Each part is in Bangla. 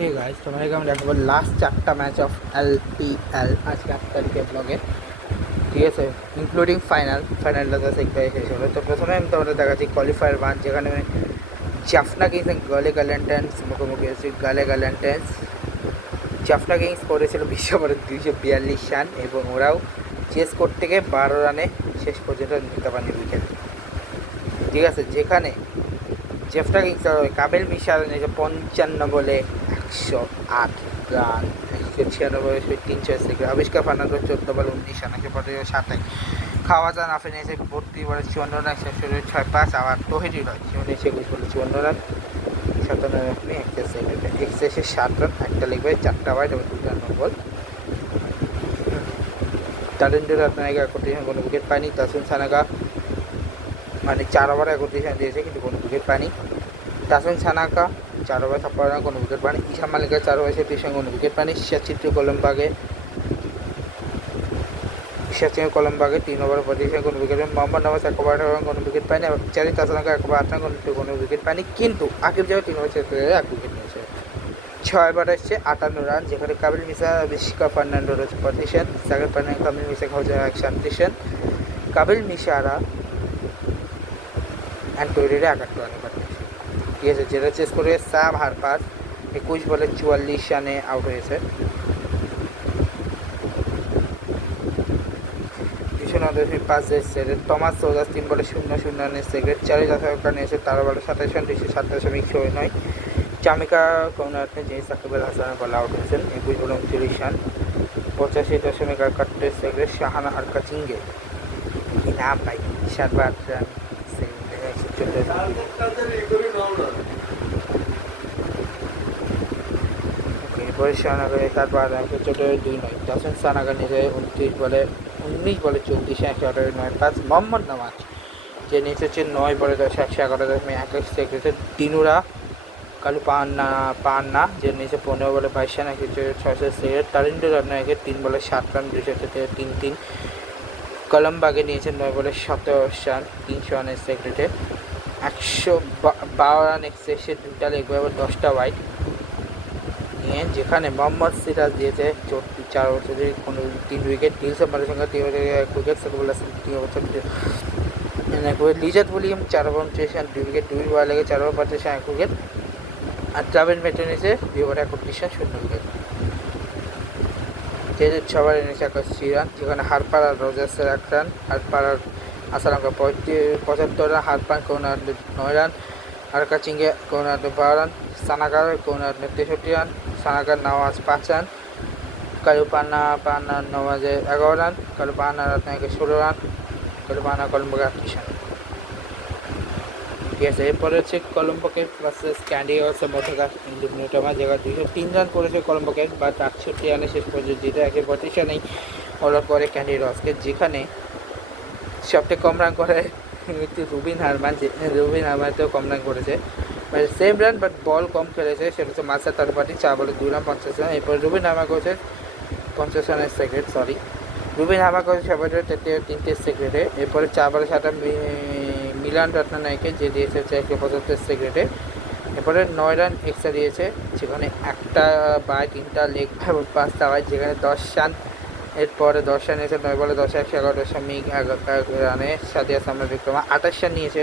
हे गाइस তোমাদেরকে আমি দেখাবো লাস্ট 4টা ম্যাচ অফ এলপিএল আজকে 8 তারিখের ব্লগে। ঠিক আছে, ইনক্লুডিং ফাইনালটা তো সেখানে শেষ হলো। তো প্রথমে আমি তোমাদের দেখাচ্ছি কোয়ালিফায়ার 1, যেখানে জাফনা কিংস এবং গালে গ্যালেন্টাইন্স মুখোমুখি হয়েছে। গালে গ্যালেন্টাইন্স জাফনা কিংস করেছিল 20 ওভারে 242 রান এবং ওরাও চেস করতে গিয়ে 12 রানে শেষ পর্যন্ত নিতে পারেনি উইকেট। ঠিক আছে, যেখানে জাফনা কিংস কাবিল মিশাল নিয়েছে 55 বলে 108 রান, 196 306। আবিষ্কার ফার্নান্ডো 14 বলে 19 রান, 147 খাওয়াজা নাফে নিয়েছে 32 বলে 54 রান, 106 আবার তহিদি রয় নিয়েছে 21 বলে 54 রান, 57 রানে এক্সেসে 7 রান, একটা লেগ বাই 4টা ওয়াইড এবং 2 রান বল। তারেন্দ্র রত্নায়িকা 31 রান, কোনো উইকেট পায়নি। তাসিম সানাগা মানে 4 ওভারে 31 রান দিয়েছে কিন্তু কোনো উইকেট পায়নি। তাসিম সানাকা 4 ওভারে 56 রান, কোনো উইকেট পায়নি। ঈশান মালিকা 4 ওভারে 37 রান, কোনো উইকেট পায়নি। সচিত্র কলম্বাগে 3 ওভারে 25 রান, কোনো উইকেট পায়নি। মোহাম্মদ নওয়াজ 1 ওভারে 18 রান, কোনো উইকেট পায়নি। এবং চারি তাসনাকা 1 ওভারে 8 রান, কোনো উইকেট পায়নি। কিন্তু আকিব জাভেদ 3 ওভারে 76 রানে 1 উইকেট নিয়েছে। 6 ওভারে এসছে 58 রান, যেখানে কাবিল মিসা আবিষ্কার ফার্নান্ডো রয়েছে 25 রান, সাগর ফার্নান্ডো কাবিল মিসা হচ্ছে 138 রান। কাবিল মিশারা অ্যান্ড তৈরিরে 71 রানে পাঠিয়েছে। ঠিক আছে, যেটা চেস করে স্যাম হারপার 21 বলে 44 রানে আউট হয়েছে। 209.5 সেকেন্ড টমাস সোজাস 3 বলে 0 রানের সেকেন্ড 4 নিয়েছে 13 বলে 27 রান, 227.9। চামিকা কৌনারকে যে সাকিব আল হাসানের বলে আউট হয়েছেন 21 বলে 39 রান, 85.71 সেকেন্ড। শাহানা আর কাচিঙ্গে কি নাম ভাই, 7 বা 8 রান, এরপরে শাহানাকে 7 বা 8 রান, 2 দাসেন সানাগা নিয়েছে 19 বলে 34 রান, 118.95। মোহাম্মদ নওয়াজ যে নিয়েছে 9 বলে 111.21 সেকেন্ডে। তিনুরা কালু পান্না যে নিয়েছে 15 বলে 22 রান, 600 সেকেন্ড। তারিন্দ্র রত্নায়কে 3 বলে 7 রান, 203। কলম্বাগে নিয়েছে 9 বলে 17 রান, 300 রানের সেকেন্ডে। 112 রান এক্সেসে 2টা লেগ বাই 10টা ওয়াইড নিয়ে, যেখানে মোহাম্মদ সিরাজ দিয়েছে 4 বছরে কোনো 3 উইকেট। দিলশান মালিকের 3 উইকেট, সাকিব আল হাসান 3 বছর লিজাত William 4 over 29 run, 2 wicket. 2 over লেগে 4 ওভার 35 রান, 1 উইকেট। আর ট্রাভেল মেটে নিয়েছে 2 ওভারে 31 রান, 0 উইকেট। যে 6 ওভারে নিয়েছে 81 রান, যেখানে হারপার আর রজার্সের 1 রান, হারপার আর আসালামকা 75 রান, হারপার কৌনার 9 রান, আর কাচিঙ্গে কৌনার 12 রান, সানাগার কৌনার 63 রান, সানাগার নওয়াজ 5 রান, কালু পান্না নওয়াজের 11 রান, কালু পান্না রত্নায়কে 16 রান, কালু পান্না কলম্বোকে 38 রান। ঠিক আছে, এরপরে হচ্ছে কলম্বোকে ভার্সেস ক্যান্ডিয়ার্সের মধ্যকার ইন্ডিমিনিটামা, জায়গায় 203 রান করেছে কলম্বোকে, বাট 68 রানে শেষ পর্যন্ত জিতে 132 রানেই অল আউট করে ক্যান্ডিয়ার্সকে। যেখানে সবথেকে কম রান করে রুবিন হারমানতেও কম রান করেছে, মানে সেম রান বাট বল কম খেলেছে, সেটা হচ্ছে মাসা তারপাটি 4 বলে 2 রান 50 রান। এরপর রুবিন হারমা করেছে 50 রানের সেকেন্ড, রুবিন হারমা করেছে 3টে সেকেন্ডে। এরপরে 4 বলে 7 রান মিলান রত্নানায়কে যে দিয়েছে 175 সেকেন্ডে। এরপরে 9 রান এক্সট্রা দিয়েছে, যেখানে 1টা বাই 3টা লেগ 5টা ওয়াইড, যেখানে 10 রান। এরপরে 10 রান নিয়েছে 9 বলে 10 111 রানে সাদিয়া সামনে বিক্রমা 28 রান নিয়েছে,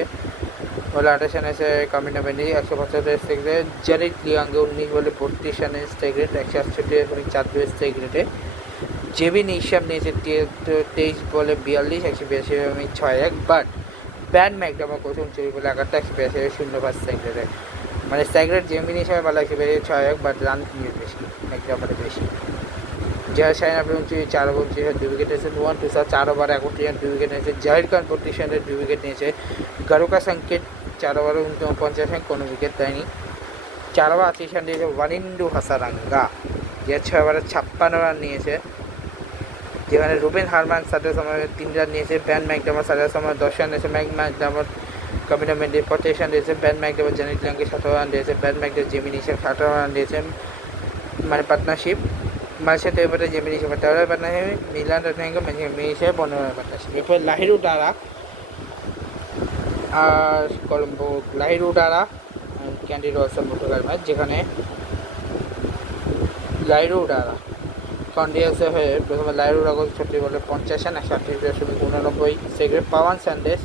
বলে 28 রান এসে কামিনা বেন্ডি 175 সেকেন্ডে। জারিদ লিয়াঙ্গে 19 বলে 32 রানের সেকেন্ড, 168.42 সেকেন্ডে। জেবিন ইশাম নিয়েছে 23 বলে 42, 182.61। বাট ব্যান ম্যাকডামা করেছে 39 বলে 71, 182.05 সেকেন্ডে। মানে সেকেন্ড জেমিন ইশামে ভালো 162.61, বাট রান নিয়ে বেশি, ম্যাকডামারে বেশি। জাহির শাহিন আপনি 4 ওভার 29 রান, 2 উইকেট নিয়েছে। নুয়ান তুষার 4 ওভার 31 রান, 2 উইকেট নিয়েছে। জাহির খান 32 রানের 2 উইকেট নিয়েছে। গারুকা সংকেত 4 ওভারে 49 রান, কোনো উইকেট দেয়নি। 4 ওভার 28 রান দিয়েছে ওয়ানিন্ডু হাসারাঙ্গা, যে 6 ওভারে 56 রান নিয়েছে, যেখানে রুবিন হারমান সাদের সময় 3 রান নিয়েছে। ব্যান ম্যাকডামা সাদের সময় 10 রান নিয়েছে। ম্যাকডামার কামিনা মেন্ডি 25 রান দিয়েছে। ব্যান ম্যাকডামার জানিদ লিয়াঙ্গে 17 রান দিয়েছে। ব্যান ম্যাকডামার জেমিন ইশাম 18 রান দিয়েছেন। মানে পার্টনারশিপ মাঝে তো এবারে জেমিন ইশাম 13 পার্টনারশিপ, মিলান রত্নায়কে জেমিন ইশাম 15 পার্টনারশিপ। এরপর লাহিরু ডারা আর কলম্বো, লাহিরু ডারা ক্যান্ডি রসের মধ্যকার ম্যাচ, যেখানে লাইরু উডারা কন্ডিয়াসে হয়ে প্রথমে লাইরু রাগল 36 বলে 50 রান 138.89 সেগ্রেড। পাওয়ান স্যান্ডেস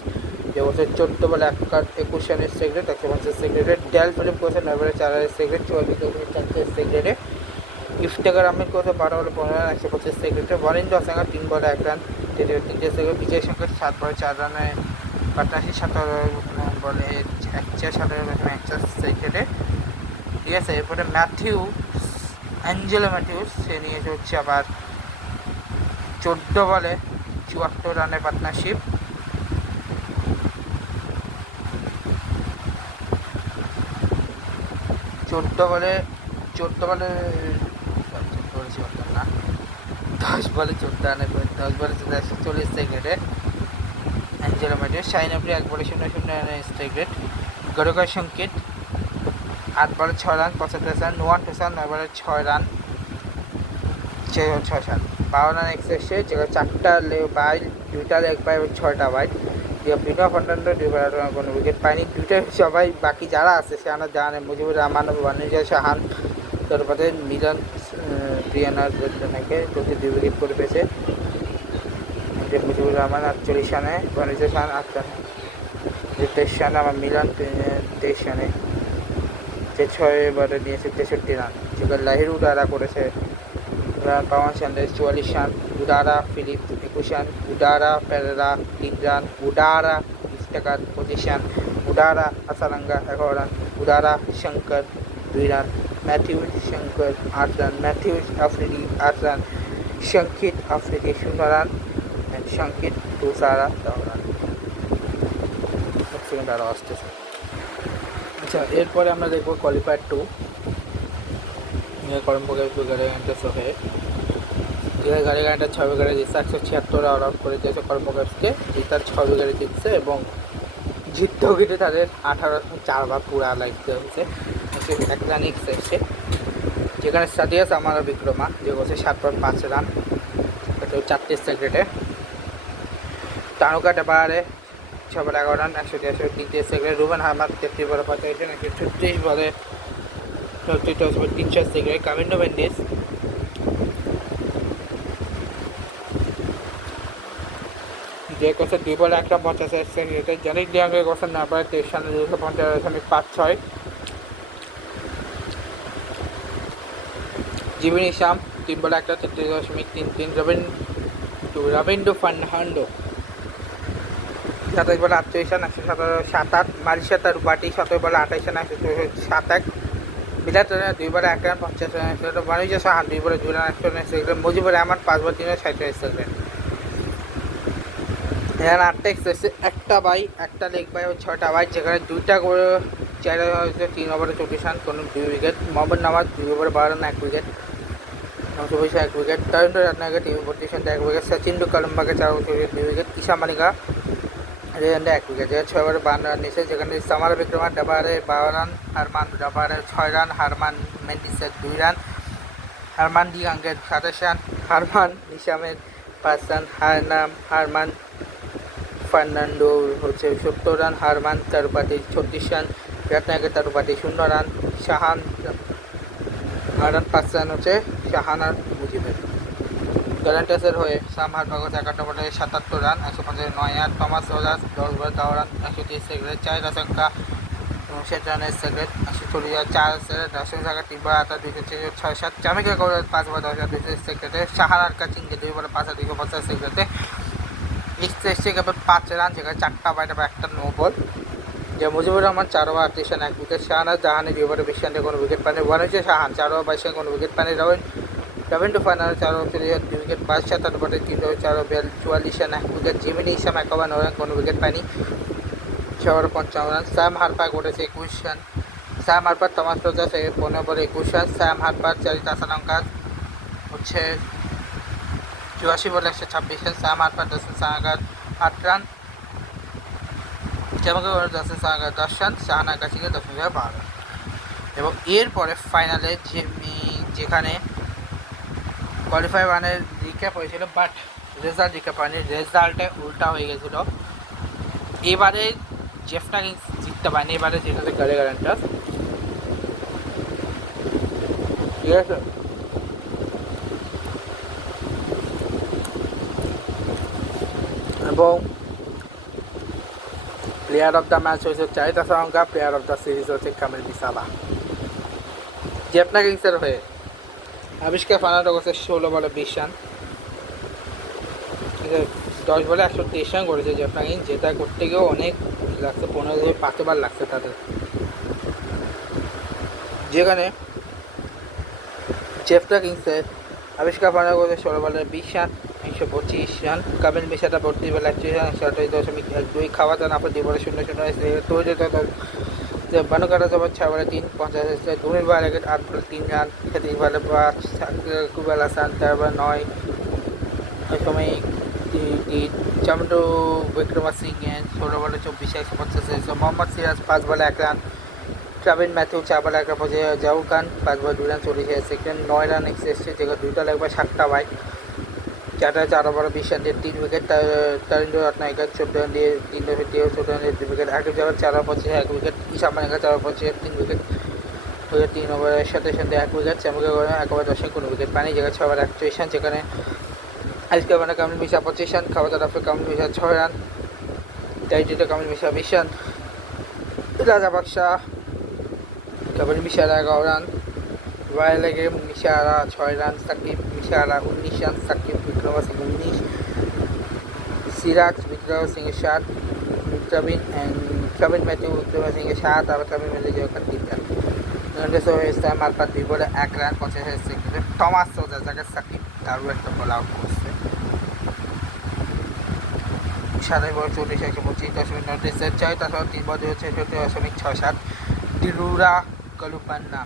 যে বছর 14 বলে 21 রানের সেগ্রেড 150 সেগ্রেডে। ডেল ফিলিপ করেছে 9 বলে 4 রানের সেগ্রেড 44 সেগ্রেডে। ইফতেখার আহমেদ করেছে 12 বলে 15 রান 125 সেগ্রেডে। বরেন্দ্র আসাঙ্গা 3 বলে 1 রান 3 সেগ্রেড। বিজয় শঙ্কর 7 বলে 4 রানে 17 বলে 17 সেগ্রেডে। ঠিক আছে, এরপরে অ্যাঞ্জেলো ম্যাথিউস সে নিয়েছে হচ্ছে আবার 14 বলে 74 রানের পার্টনারশিপ। চোদ্দ বলে না 10 বলে 14 রানের 10 বলে 140 সেকেন্ডে অ্যাঞ্জেলো ম্যাথিউস। শাহিন আফ্রিদি 1 বলে 0 রানের সেকেন্ড। গৌরকার সংকেত 8 বলে 6 রান 75 রান। নোয়ান টোসান 9 বলে 6 রান 6 রান 12 রান এক্সেসে, যেখানে 4টা বাইল 2টা লেগ বাই 6টা বাইল। ব্রিনো ফার্নান্ডো 2 বলে 8 রান কোনো উইকেট পায়নি। দুইটা সবাই বাকি যারা আছে সে আমরা জানে মুজিবুর রহমান, বানিজা শাহান, তারপরে মিলন ব্রিয়ানার নাকি প্রতি 2 উইকেট করে পেয়েছে। মুজিবুর রহমান 48 রানে, বানিজা শাহান 8 রানে, 23 রানে। আমার মিলন 23 রানে, যে 6 বলে নিয়েছে 63 রান। যেখানে লাহিরু উডারা করেছে পাওয়ান স্যান্ডেস 44 run. Udara Philip 21 run. Udara Perera 3 run. Udara Iftikhar 25 run. Udara Asalanka 11 run. Udara Shankar 2 run. Mathews Shankar 8 run. Mathews Afridi 8 run. সংকিত আফ্রিদি 0 রান। সংকিত তুষারা 10 রান। সেকেন্ড আরও আসতেছে। আচ্ছা, এরপরে আমরা দেখবো কোয়ালিফায়ার 2 কলম্বোকে গাড়িঘাটা হয়ে, যেখানে গাড়িঘাটা 6 উইকেটে জিতছে 176 অল আউট করে দিয়েছে কলম্বোকে। জিতার 6 উইকেটে জিতছে এবং জিততেও কিন্তু তাদের 18 বার পুরা লাগতে হয়েছে 1 রান এক্সেসে। যেখানে সাদিয়াস আমার বিক্রমা যে বলছে 7 বল 5 রান 34 সেকেন্ডে। তানুকা ডাবারে 6 বলে 11 রান 183 সেকেন্ডে। রুবেন হামাদ 33 বলে 35 রান 136 বলে 300 সেকেন্ডে। কামিন্ডো মেন্ডিস যে করছে 2 বলে 1 রান 50 সেকেন্ডে। জানিক ডিয়াঙ্গে করছে 9 বলে 23 রানে 250.56। জিবিন ইসাম 3 বলে 1 রান 33.33। রবিন্দ্র ফার্নান্ডো 27 বলে 48 রান 177। মারিশা তারুবাটি 17 বলে 28 রান 171। বিরাট রানে 2 বলে 1 রান 50 রান। বানিজা শাহান 2 বলে 2 রান 119 সেকেন্ড। মুজিবুর রহমান 5 বল 337 সেকেন্ড। এখানে 8টা এক্সেসে, একটা বাই, একটা লেগ বাই ও 6টা বাই, যেখানে 2টা করে 4 হয়েছে 3 ওভারে 24 রান কোনো 2 উইকেট। মোহাম্মদ নামাজ 2 ওভারে 12 রান 1 উইকেট। নমসা 1 উইকেট। তরুণ রত্নাকে 32 রান 1 উইকেট। সচিন কলম্বাকে 4 উইকেট 2 উইকেট। ঈশা মালিকা 1 উইকেট, যেখানে 6 ওভারে 52 রান নিয়েছে। যেখানে সামার বিক্রমা ডাবারে 12 রান, হারমান ডাবারে 6 রান, হারমান মেন্ডিসের 2 রান, হারমান ডিয়াঙ্গের 27 রান, হারমান নিশামের 5 রান, হারমান ফার্নান্ডো হচ্ছে 70 রান, হারমান তারুপাতি 36 রান, রত্নাকে তারুপাতি 0 রান, শাহান হারান 5 রান হচ্ছে শাহান আর মুজিবের। গ্যারান্টাসের হয়ে সাম হারপাগত 51 বলে 77 রান 159। আর থমাস রোজাস 10 বলে 10 রান 130 সেকেন্ডে। 4 আশঙ্কা 7 রানের সেকেন্ড 140। 4 দর্শন থাকা 3 বলে 8 206 জামিকা করে 5 বলে 10 200 সেকেন্ডে। শাহানার কাচিংকে 2 বলে 5 250 সেকেন্ডে। এক্সেসে কেবল 5 রান, যেখানে 4টা বাইরে বা একটা নো বল। যে Mujibur Rahman 4 over 38 run 1 wicket. শাহানাজ জাহানি 2 ওভারে 20 রানে কোনো উইকেট পায়নি। ওয়ানিজা শাহান 4 ওভার 22 রানে কোনো উইকেট পায়নি। Rabindra Fernando 4 over 30 run 2 wicket. 57 বলে 3 ওভার 4 ওভার 44 রান 1 উইকেট। জিমিনি ইসাম 51 রান কোনো উইকেট পায়নি 6 ওভার 55 রান। স্যাম হারপার করেছে 21 রান। স্যাম হারপার থমাস রোজাস 15 বলে 21 রান। স্যাম হারপার চারিত আসালঙ্কার হচ্ছে 84 বলে 126 রান। স্যাম হারপার দর্শন সাহাগার 8 রান, জামাকে করে দর্শন সাহাগার 10 রান, শাহানার কাছে 10 রান। এবং এরপরে ফাইনালে যেখানে কোয়ালিফাই 1-এর রিক্যাপ হয়েছিল, বাট রেজাল্ট রিক্যাপ হয়নি, রেজাল্টে উল্টা হয়ে গেছিলো। এবারে জেফনা কিংস জিততে পারেনি, এবারে যেটাতে গাড়ি গ্যারান্টাস, ঠিক আছে। এবং প্লেয়ার অফ দ্য ম্যাচ হয়েছে চাহিদা Saranga, player of the series হচ্ছে কামিল বিসালা। জেপনা কিংসের হয়ে আবিষ্কার ফার্নান্ডো করেছে 16 বলে 20 রান, 10 বলে 123 রান করেছে জেপনা কিংস, যেটা করতে গিয়েও অনেক লাগছে, 15 থেকে 5 বার লাগছে তাদের। যেখানে জেপনা কিংসের আবিষ্কার ফার্নান্ডো করেছে 16 বলে 20 রান, 125 রান। কামিল মিসাটা 32 বলে 31 রান, 37.2 খাওয়া দান আপনি 2 বলে 0-0 তৈরি বানুকাটা জবাব 6 বলে 3, 50 হয়েছে। ধোনির বলে 8 বলে 3 রান, 3 বলে 5, কুবেল হাসান 4 বলে 9, ওই সময় চামটু বিক্রমাসিংহে 16 বলে 24, 150 হয়েছে। মোহাম্মদ সিরাজ 5 বলে 1 রান, ট্রাভিন ম্যাথিউ 4 বলে 1 রান পৌঁছে, জাহুর খান 5 বলে 2 রান 40 হয়েছে। 9 রান এসেছে, যেগুলো 2টা লাগবে 7টা বাইক, 4 বলে 20 রান দিয়ে 3 উইকেট। তারিন্দ্র রত্নায়িকা 14 রান দিয়ে 3 উইকেট দিয়ে 14 রান দিয়ে 2 উইকেট। আকিব জাভেদ 4 বলে 25, 1 উইকেট। ঈশান পানেগা 4 বলে 25, 3 উইকেট। 3 ওভারের সাথে 1 উইকেট। চ্যাম্পিয়ন করে 1 ওভার 10 কোনো উইকেট পানি, জায়গায় 6 বলে 41 রান, যেখানে আজকে মানে কামিল মিশা 25 রান, খাওয়া দাওয়া কামিল মিশা 6 রান, টাইটিতে কামিল মিশা 20 রান, রাজা বাদশা কামিল মিশার 11 রান, রয়্যালেগে Mishara 6 run, Sakib Mishara 19 run, Sakib Wickramasinghe 19, Siraj Wickramasinghe 7, Travin Mathew Wickramasinghe 7, আবার ট্রাভিন ম্যাথিউ 3 রান। ইসলাম মারফত 2 বলে 1 রান 50 হয়েছে। কিন্তু টমাস সোজা যাকে সাকিব তারও একটা বল আউট করছে। 27 বল 40, 125.9 চাই, তাছাড়া 3 বল হচ্ছে 66.67। তিরুরা কলুপান্না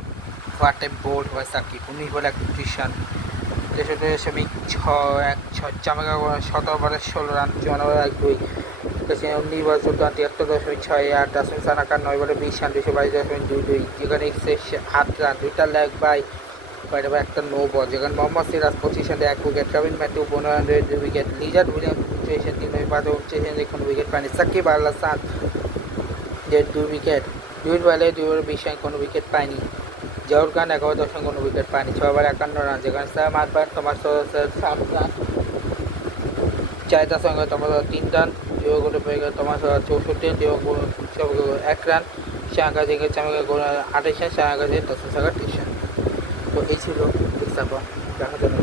হোয়াট এ বোল্ড হয় সাকিব, 19 বলে 31 রান, 63.61, চামেকা 17 বলে 16 রান, 54 বলে 1-2, 19 বলে 14 রান, 73.68। আসিম সানাকা 9 বলে 20 রান, 222.22, যেখানে 8 রান, 2টা লেগ বাই একটা নো বল। যেখানে Mohammad Siraj 25 run 1 wicket, Travin Mathew 15 run 2 wicket, Lizaad Williams 29 run 3 run 5 কোনো উইকেট পায়নি। সাকিব আল হাসান 2 উইকেট, 2 বলে 2 ওভার 20 রান কোনো উইকেট পায়নি। জাহুর খান 11 10 রান কোনো উইকেট পায়নি, 6 বলে 51 রান, যেখানে সাম আকবর তোমার 7 রান, চাহিদা সঙ্গে তোমার 3 রান, জিও গোটে পেয়ে গেল তোমার 64, জিও 1 রান, শাহাঙ্গা থেকে চামেকা 28 রান, শাহাঙ্গা থেকে 10 রান। তো এই ছিল দেখা জন্য